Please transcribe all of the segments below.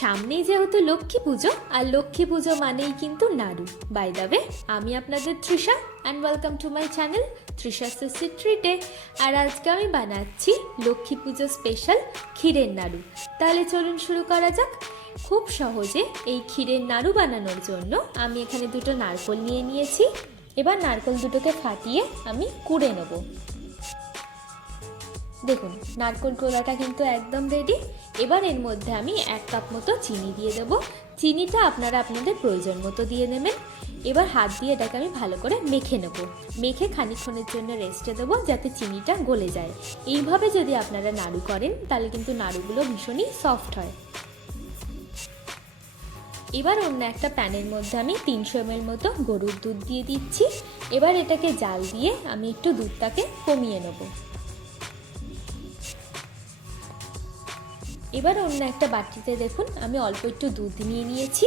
সামনেই যেহেতু লক্ষ্মী পুজো, আর লক্ষ্মী পুজো মানেই কিন্তু নাড়ু। বাই দ্য ওয়ে, আমি আপনাদের Trisha and welcome to my channel Trisha সিসি ট্রিটে। আর আজকে আমি বানাচ্ছি লক্ষ্মী পুজো স্পেশাল ক্ষীরের নাড়ু। তাহলে চলুন শুরু করা যাক। খুব সহজে এই ক্ষীরের নাড়ু বানানোর জন্য আমি এখানে দুটো নারকেল নিয়ে নিয়েছি। এবার নারকেল দুটোকে ফাটিয়ে আমি কুড়ে নেব। দেখুন নারকেল কোড়াটা কিন্তু একদম রেডি। এবার এর মধ্যে আমি 1 কাপ মতো চিনি দিয়ে দেব। চিনিটা আপনারা আপনাদের প্রয়োজন মতো দিয়ে নেবেন। এবার হাত দিয়ে এটাকে আমি ভালো করে মেখে নেব। মেখে খানিকক্ষণের জন্য রেস্টে দেবো যাতে চিনিটা গলে যায়। এইভাবে যদি আপনারা নাড়ু করেন তাহলে কিন্তু নাড়ুগুলো ভীষণই সফট হয়। এবার অন্য একটা প্যানের মধ্যে আমি 300 ml মতো গরুর দুধ দিয়ে দিচ্ছি। এবার এটাকে জাল দিয়ে আমি একটু দুধটাকে কমিয়ে নেব। এবার অন্য একটা বাটিতে দেখুন আমি অল্প একটু দুধ নিয়ে নিয়েছি।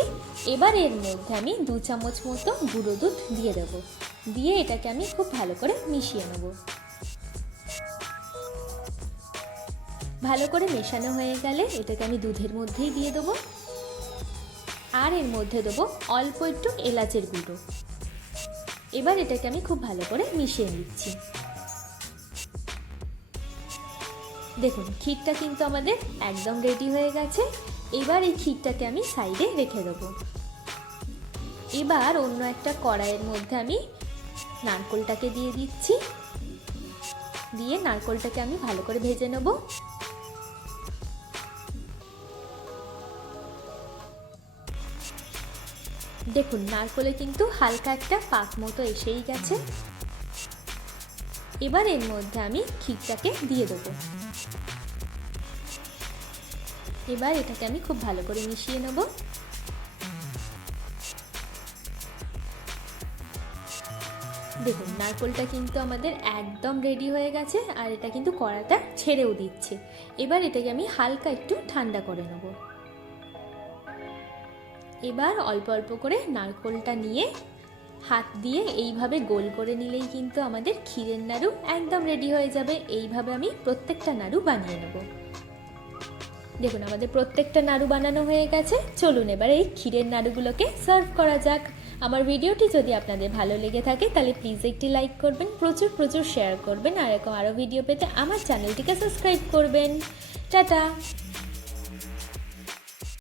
এবার এর মধ্যে আমি 2 চামচ মতো গুঁড়ো দুধ দিয়ে দেব। দিয়ে এটাকে আমি খুব ভালো করে মিশিয়ে নেব। ভালো করে মেশানো হয়ে গেলে এটাকে আমি দুধের মধ্যেই দিয়ে দেবো। আর এর মধ্যে দেবো অল্প একটু এলাচের গুঁড়ো। এবার এটাকে আমি খুব ভালো করে মিশিয়ে নিচ্ছি। দেখুন ক্ষীরটা কিন্তু আমাদের একদম রেডি হয়ে গেছে। এবার এই ক্ষীরটাকে আমি সাইডে রেখে দেবো। এবার অন্য একটা কড়াইয়ের মধ্যে আমি নারকেলটাকে দিয়ে দিচ্ছি। দিয়ে নারকেলটাকে আমি ভালো করে ভেজে নেব। দেখুন নারকেলে কিন্তু হালকা একটা পাক মতো এসেই গেছে। এবার এর মধ্যে আমি ক্ষীরটাকে দিয়ে দেবো। এবার এটাকে আমি খুব ভালো করে মিশিয়ে নেব। দেখুন নারকেলটা কিন্তু আমাদের একদম রেডি হয়ে গেছে। আর এটা কিন্তু কড়াটা ছেড়েও দিচ্ছে। এবার এটাকে আমি হালকা একটু ঠান্ডা করে নেব। এবার অল্প অল্প করে নারকেলটা নিয়ে হাত দিয়ে এইভাবে গোল করে নিলেই কিন্তু আমাদের ক্ষীরের নাড়ু একদম রেডি হয়ে যাবে। এইভাবে আমি প্রত্যেকটা নাড়ু বানিয়ে নেব। দেখুন আমাদের প্রত্যেকটা নাড়ু বানানো হয়ে গেছে। চলুন এবার এই ক্ষীরের নাড়ুগুলোকে সার্ভ করা যাক। আমার ভিডিওটি যদি আপনাদের ভালো লেগে থাকে তাহলে প্লিজ একটি লাইক করবেন, প্রচুর প্রচুর শেয়ার করবেন। আর এরকম আরও ভিডিও পেতে আমার চ্যানেলটিকে সাবস্ক্রাইব করবেন। টাটা।